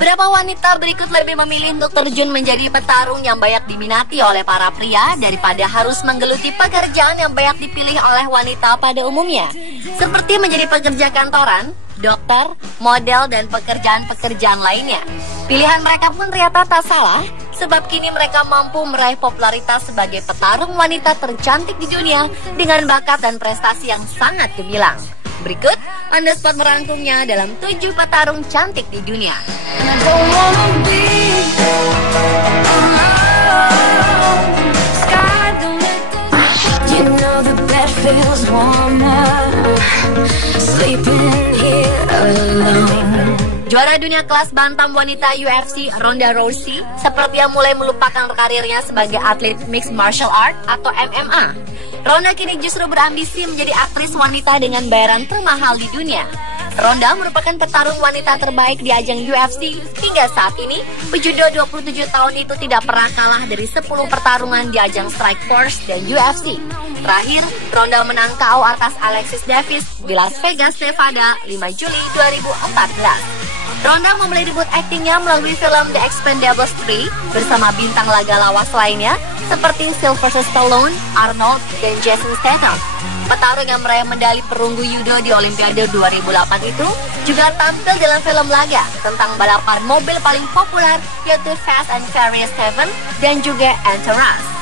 Beberapa wanita berikut lebih memilih untuk terjun menjadi petarung yang banyak diminati oleh para pria daripada harus menggeluti pekerjaan yang banyak dipilih oleh wanita pada umumnya, seperti menjadi pekerja kantoran, dokter, model, dan pekerjaan-pekerjaan lainnya. Pilihan mereka pun ternyata tak salah, sebab kini mereka mampu meraih popularitas sebagai petarung wanita tercantik di dunia dengan bakat dan prestasi yang sangat gemilang. Berikut, Anda Spot merangkumnya dalam 7 petarung cantik di dunia. Juara dunia kelas bantam wanita UFC Ronda Rousey sepertinya mulai melupakan karirnya sebagai atlet mixed martial art atau MMA. Ronda kini justru berambisi menjadi aktris wanita dengan bayaran termahal di dunia. Ronda merupakan petarung wanita terbaik di ajang UFC hingga saat ini. Pejudo 27 tahun itu tidak pernah kalah dari 10 pertarungan di ajang Strikeforce dan UFC. Terakhir, Ronda menang KO atas Alexis Davis di Las Vegas, Nevada, 5 Juli 2014. Ronda memulai debut aktingnya melalui film The Expendables 3 bersama bintang laga lawas lainnya seperti Sylvester Stallone, Arnold, dan Jason Statham. Petarung yang meraih medali perunggu judo di Olimpiade 2008 itu juga tampil dalam film laga tentang balapan mobil paling populer yaitu Fast and Furious 7 dan juga Entourage.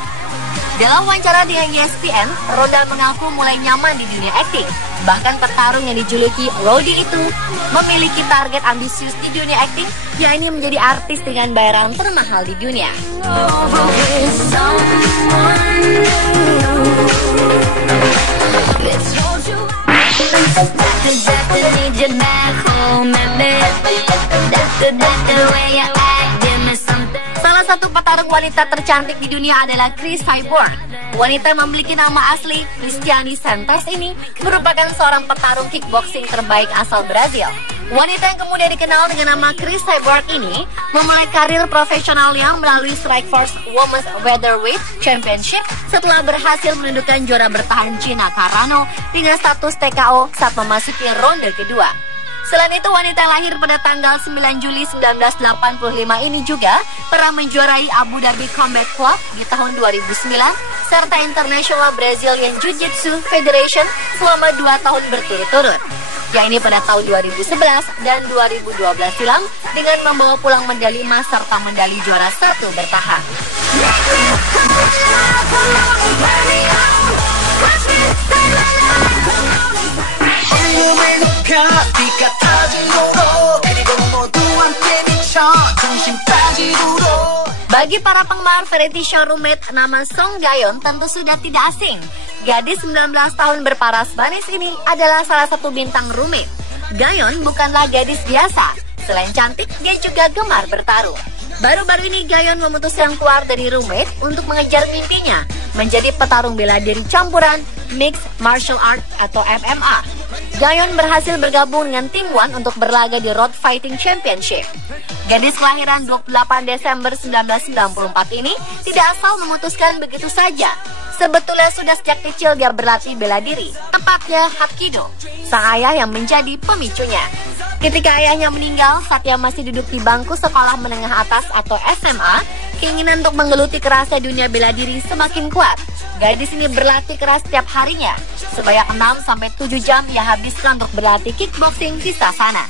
Dalam wawancara dengan ESPN, Ronda mengaku mulai nyaman di dunia akting. Bahkan petarung yang dijuluki Rowdy itu memiliki target ambisius di dunia akting, yakni menjadi artis dengan bayaran termahal di dunia. Salah satu petarung wanita tercantik di dunia adalah Cris Cyborg. Wanita yang memiliki nama asli Cristiane Santos ini merupakan seorang petarung kickboxing terbaik asal Brazil. Wanita yang kemudian dikenal dengan nama Cris Cyborg ini memulai karir profesionalnya melalui Strikeforce Women's Featherweight Championship setelah berhasil menundukkan juara bertahan Gina Carano dengan status TKO saat memasuki ronde kedua. Selain itu, wanita yang lahir pada tanggal 9 Juli 1985 ini juga pernah menjuarai Abu Dhabi Combat Club di tahun 2009 serta International Brazilian Jiu-Jitsu Federation selama 2 tahun berturut-turut, yakni pada tahun 2011 dan 2012 silam dengan membawa pulang medali emas serta medali juara 1 bertahan. Bagi para penggemar variety show roommate, nama Song Gayon tentu sudah tidak asing. Gadis 19 tahun berparas manis ini adalah salah satu bintang roommate. Gayon bukanlah gadis biasa. Selain cantik, dia juga gemar bertarung. Baru-baru ini Gayon memutuskan keluar dari roommate untuk mengejar mimpinya menjadi petarung bela diri campuran Mixed Martial Art atau MMA. Gayon berhasil bergabung dengan tim One untuk berlaga di Road Fighting Championship. Gadis kelahiran 28 Desember 1994 ini tidak asal memutuskan begitu saja. Sebetulnya sudah sejak kecil dia berlatih bela diri, tepatnya Hapkido, sang ayah yang menjadi pemicunya. Ketika ayahnya meninggal saat ia masih duduk di bangku sekolah menengah atas atau SMA, keinginan untuk menggeluti kerasnya dunia bela diri semakin kuat. Gadis ini berlatih keras setiap harinya. Sebanyak 6-7 jam ia habiskan untuk berlatih kickboxing di sana.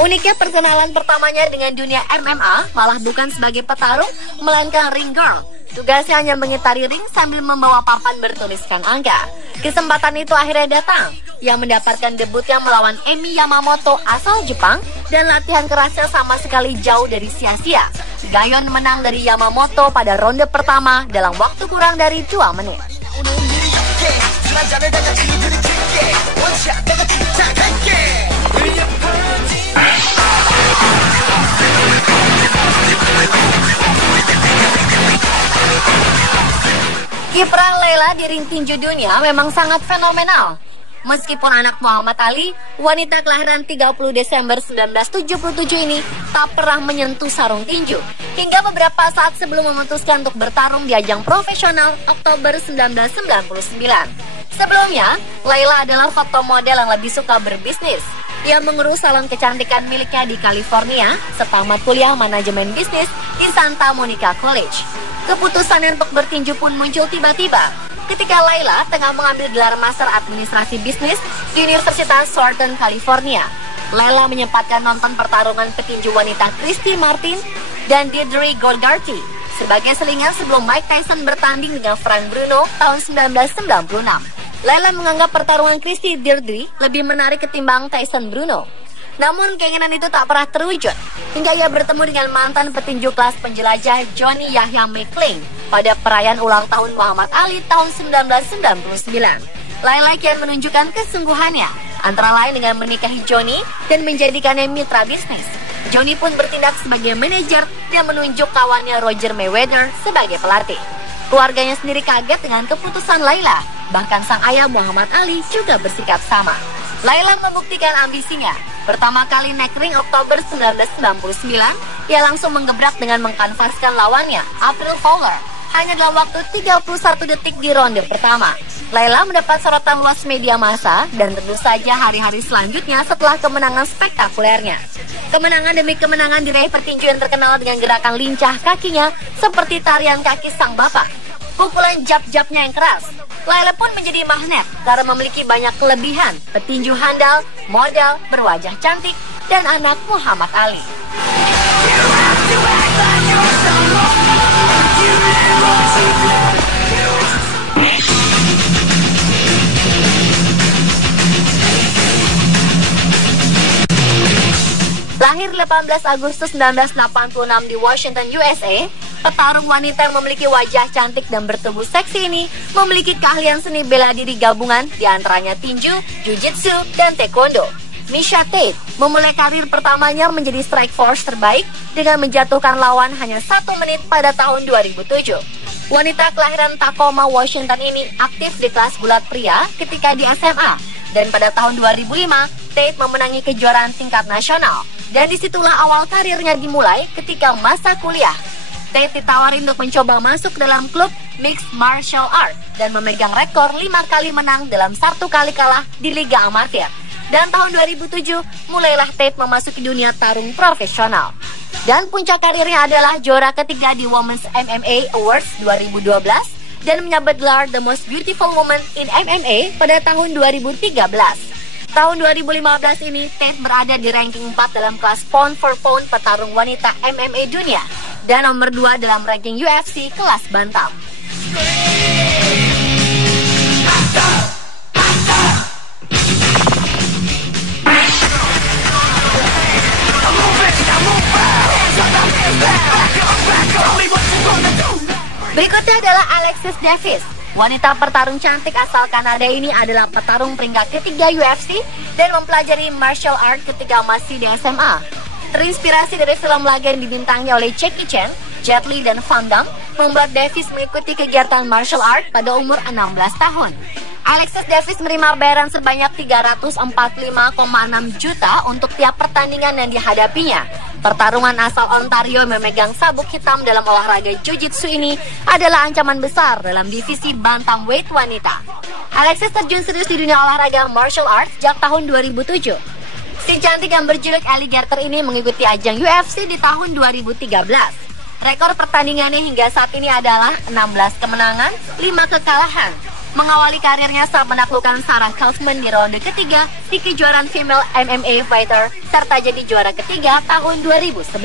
Uniknya perkenalan pertamanya dengan dunia MMA malah bukan sebagai petarung, melainkan ring girl. Tugasnya hanya mengitari ring sambil membawa papan bertuliskan angka. Kesempatan itu akhirnya datang. Yang mendapatkan debutnya melawan Emi Yamamoto asal Jepang dan latihan kerasnya sama sekali jauh dari sia-sia. Gayon menang dari Yamamoto pada ronde pertama dalam waktu kurang dari 2 menit. Kiprah Layla di ring tinju dunia memang sangat fenomenal. Meskipun anak Muhammad Ali, wanita kelahiran 30 Desember 1977 ini tak pernah menyentuh sarung tinju hingga beberapa saat sebelum memutuskan untuk bertarung di ajang profesional Oktober 1999. Sebelumnya, Layla adalah foto model yang lebih suka berbisnis. Ia mengurus salon kecantikan miliknya di California setamat kuliah manajemen bisnis di Santa Monica College. Keputusan untuk bertinju pun muncul tiba-tiba ketika Laila tengah mengambil gelar Master Administrasi Bisnis di Universitas Southern California. Laila menyempatkan nonton pertarungan petinju wanita Christy Martin dan Deirdre Goldgarty sebagai selingan sebelum Mike Tyson bertanding dengan Frank Bruno tahun 1996. Laila menganggap pertarungan Christy Deirdre lebih menarik ketimbang Tyson Bruno. Namun keinginan itu tak pernah terwujud hingga ia bertemu dengan mantan petinju kelas penjelajah Johnny Yahya McClain pada perayaan ulang tahun Muhammad Ali tahun 1999. Laila kian menunjukkan kesungguhannya, antara lain dengan menikahi Johnny dan menjadikannya mitra bisnis. Johnny pun bertindak sebagai manajer dan menunjuk kawannya Roger Mayweather sebagai pelatih. Keluarganya sendiri kaget dengan keputusan Laila, bahkan sang ayah Muhammad Ali juga bersikap sama. Laila membuktikan ambisinya. Pertama kali naik ring Oktober 1999, ia langsung menggebrak dengan mengkanvaskan lawannya, April Fowler, hanya dalam waktu 31 detik di ronde pertama. Laila mendapat sorotan luas media massa dan tentu saja hari-hari selanjutnya setelah kemenangan spektakulernya. Kemenangan demi kemenangan diraih petinju yang terkenal dengan gerakan lincah kakinya seperti tarian kaki sang bapak. Pukulan jab-jabnya yang keras. Laila pun menjadi magnet karena memiliki banyak kelebihan, petinju handal, modal, berwajah cantik, dan anak Muhammad Ali. Lahir 18 Agustus 1986 di Washington, USA, petarung wanita yang memiliki wajah cantik dan bertubuh seksi ini memiliki keahlian seni bela diri gabungan diantaranya tinju, jiu-jitsu, dan taekwondo. Miesha Tate memulai karir pertamanya menjadi strike force terbaik dengan menjatuhkan lawan hanya 1 menit pada tahun 2007. Wanita kelahiran Tacoma, Washington ini aktif di kelas gulat pria ketika di SMA. Dan pada tahun 2005, Tate memenangi kejuaraan tingkat nasional. Dan disitulah awal karirnya dimulai ketika masa kuliah. Tate ditawari untuk mencoba masuk dalam klub Mixed Martial Art dan memegang rekor 5 kali menang dalam 1 kali kalah di Liga Amatir. Dan tahun 2007, mulailah Tate memasuki dunia tarung profesional. Dan puncak karirnya adalah juara ketiga di Women's MMA Awards 2012 dan menyabet gelar The Most Beautiful Woman in MMA pada tahun 2013. Tahun 2015 ini, Tate berada di ranking 4 dalam kelas pound for pound petarung wanita MMA dunia dan nomor 2 dalam ranking UFC kelas bantam. Berikutnya adalah Alexis Davis. Wanita pertarung cantik asal Kanada ini adalah petarung peringkat ketiga UFC dan mempelajari martial art ketika masih di SMA. Terinspirasi dari film laga yang dibintangi oleh Jackie Chan, Jet Li, dan Van Damme, membuat Davis mengikuti kegiatan martial art pada umur 16 tahun. Alexis Davis menerima bayaran sebanyak 345,6 juta untuk tiap pertandingan yang dihadapinya. Pertarungan asal Ontario memegang sabuk hitam dalam olahraga jiu-jitsu ini adalah ancaman besar dalam divisi bantamweight wanita. Alexis terjun serius di dunia olahraga martial arts sejak tahun 2007. Si cantik yang berjuluk Alligator ini mengikuti ajang UFC di tahun 2013. Rekor pertandingannya hingga saat ini adalah 16 kemenangan, 5 kekalahan. Mengawali karirnya saat menaklukkan Sarah Kaufman di ronde ketiga di kejuaraan female MMA fighter serta jadi juara ketiga tahun 2011.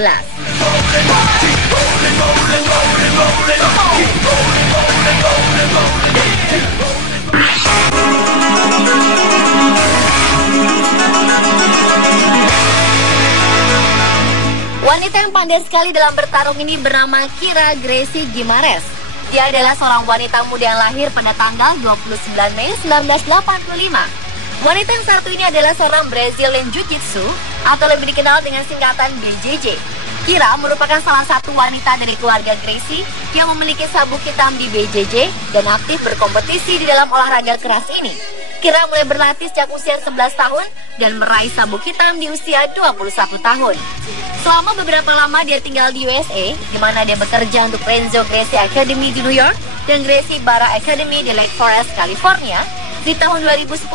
Wanita yang pandai sekali dalam bertarung ini bernama Kira Gracie Gimares. Dia adalah seorang wanita muda yang lahir pada tanggal 29 Mei 1985. Wanita yang satu ini adalah seorang Brazilian Jiu-Jitsu atau lebih dikenal dengan singkatan BJJ. Kira merupakan salah satu wanita dari keluarga Gracie yang memiliki sabuk hitam di BJJ dan aktif berkompetisi di dalam olahraga keras ini. Kira mulai berlatih sejak usia 11 tahun dan meraih sabuk hitam di usia 21 tahun. Selama beberapa lama dia tinggal di USA, di mana dia bekerja untuk Renzo Gracie Academy di New York dan Gracie Barra Academy di Lake Forest, California. Di tahun 2010,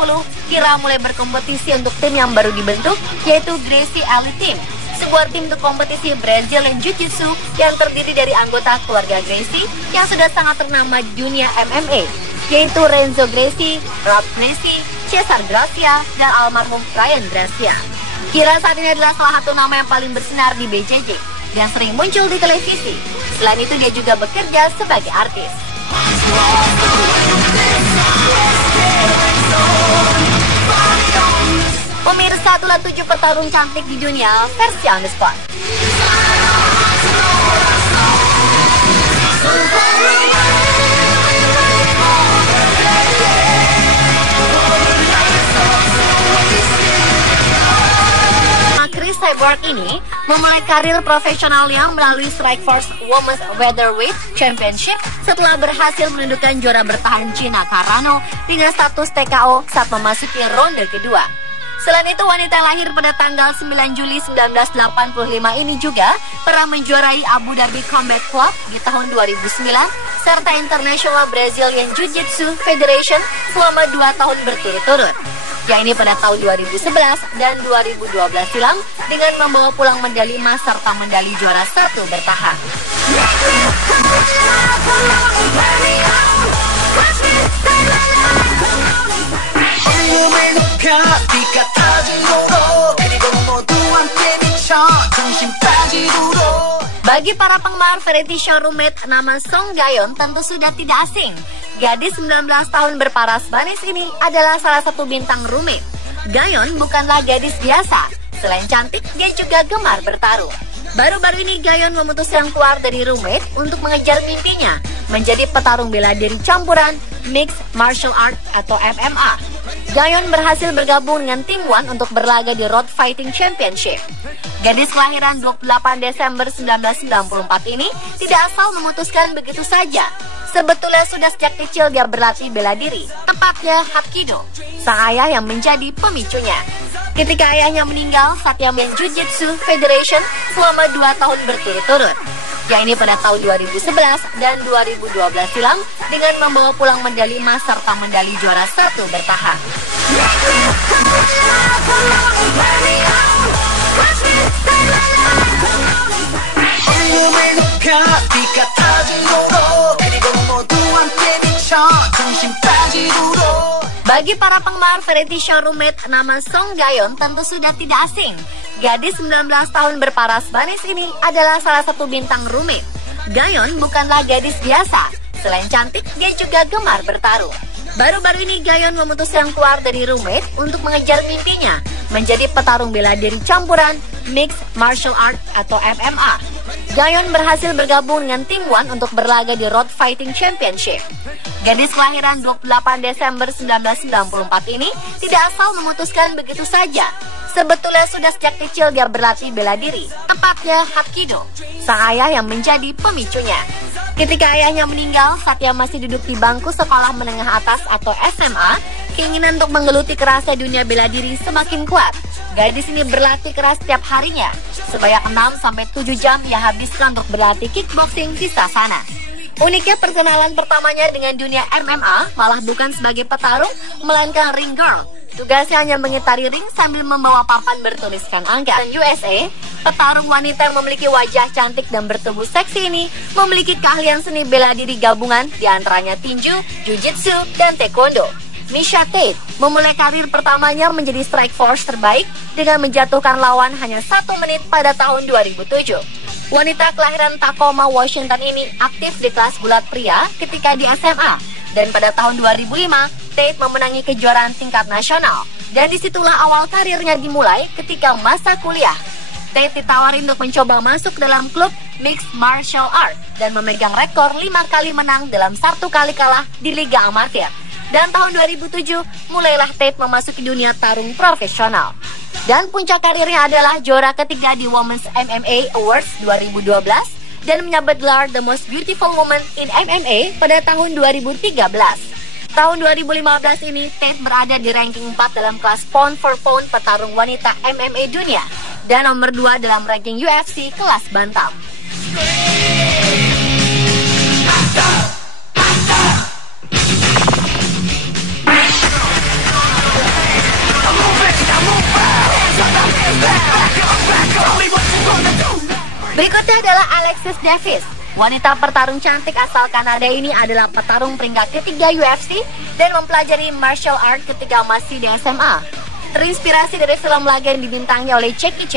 Kira mulai berkompetisi untuk tim yang baru dibentuk, yaitu Gracie Elite Team, sebuah tim untuk kompetisi Brazilian Jiu-Jitsu yang terdiri dari anggota keluarga Gracie yang sudah sangat ternama di dunia MMA, yaitu Renzo Gracie, Rob Gracie, Cesar Gracia, dan almarhum Ryan Gracia. Kira saat ini adalah salah satu nama yang paling bersinar di BJJ dan sering muncul di televisi. Selain itu, dia juga bekerja sebagai artis. Pemirsa, itulah 7 petarung cantik di dunia versi on the spot. Chris Cyborg ini memulai karir profesionalnya melalui Strikeforce Women's Featherweight Championship setelah berhasil menundukkan juara bertahan Gina Carano dengan status TKO saat memasuki ronde kedua. Selain itu, wanita yang lahir pada tanggal 9 Juli 1985 ini juga pernah menjuarai Abu Dhabi Combat Club di tahun 2009 serta International Brazilian Jiu-Jitsu Federation selama 2 tahun berturut-turut, yang ini pada tahun 2011 dan 2012 silam dengan membawa pulang medali emas serta medali juara 1 bertahan. Bagi para penggemar variety show roommate, nama Song Gayon tentu sudah tidak asing. Gadis 19 tahun berparas manis ini adalah salah satu bintang roommate. Gayon bukanlah gadis biasa. Selain cantik, dia juga gemar bertarung. Baru-baru ini Gayon memutuskan keluar dari roommate untuk mengejar mimpinya menjadi petarung bela diri campuran Mixed Martial Art atau MMA. Gayon berhasil bergabung dengan tim One untuk berlaga di Road Fighting Championship. Gadis kelahiran 28 Desember 1994 ini tidak asal memutuskan begitu saja. Sebetulnya sudah sejak kecil dia berlatih bela diri, tepatnya Hapkido, sang ayah yang menjadi pemicunya. Ketika ayahnya meninggal saat ia main Jiu-Jitsu Federation selama 2 tahun berturut-turut, yang ini pada tahun 2011 dan 2012 silam dengan membawa pulang medali emas serta medali juara 1 bertahan. Bagi para penggemar variety show roommate, nama Song Gayon tentu sudah tidak asing. Gadis 19 tahun berparas manis ini adalah salah satu bintang roommate. Gayon bukanlah gadis biasa. Selain cantik, dia juga gemar bertarung. Baru-baru ini Gayon memutuskan keluar dari roommate untuk mengejar mimpinya menjadi petarung bela diri campuran Mixed Martial Art atau MMA. Gayon berhasil bergabung dengan tim One untuk berlaga di Road Fighting Championship. Gadis kelahiran 28 Desember 1994 ini tidak asal memutuskan begitu saja. Sebetulnya sudah sejak kecil dia berlatih bela diri, tepatnya Hapkido, sang ayah yang menjadi pemicunya. Ketika ayahnya meninggal saat ia masih duduk di bangku sekolah menengah atas atau SMA, keinginan untuk menggeluti kerasnya dunia bela diri semakin kuat. Gadis ini berlatih keras setiap harinya. Sebanyak 6-7 jam ia habiskan untuk berlatih kickboxing di sana. Uniknya perkenalan pertamanya dengan dunia MMA malah bukan sebagai petarung, melainkan ring girl. Tugasnya hanya mengitari ring sambil membawa papan bertuliskan angka. Dan USA, petarung wanita yang memiliki wajah cantik dan bertubuh seksi ini memiliki keahlian seni bela diri gabungan, diantaranya tinju, jiu-jitsu, dan taekwondo. Miesha Tate memulai karir pertamanya menjadi Strikeforce terbaik dengan menjatuhkan lawan hanya 1 menit pada tahun 2007. Wanita kelahiran Tacoma, Washington ini aktif di kelas bulat pria ketika di SMA. Dan pada tahun 2005, Tate memenangi kejuaraan tingkat nasional. Dan disitulah awal karirnya dimulai ketika masa kuliah. Tate ditawari untuk mencoba masuk dalam klub Mixed Martial Art dan memegang rekor 5 kali menang dalam 1 kali kalah di Liga Amatir. Dan tahun 2007, mulailah Tate memasuki dunia tarung profesional. Dan puncak karirnya adalah juara ketiga di Women's MMA Awards 2012 dan menyabet gelar The Most Beautiful Woman in MMA pada tahun 2013. Tahun 2015 ini, Tate berada di ranking 4 dalam kelas pound for pound petarung wanita MMA dunia dan nomor 2 dalam ranking UFC kelas bantam. Berikutnya adalah Alexis Davis. Wanita pertarung cantik asal Kanada ini adalah petarung peringkat ketiga UFC dan mempelajari martial art ketika masih di SMA. Terinspirasi dari film laga yang dibintangi oleh Jackie Chan.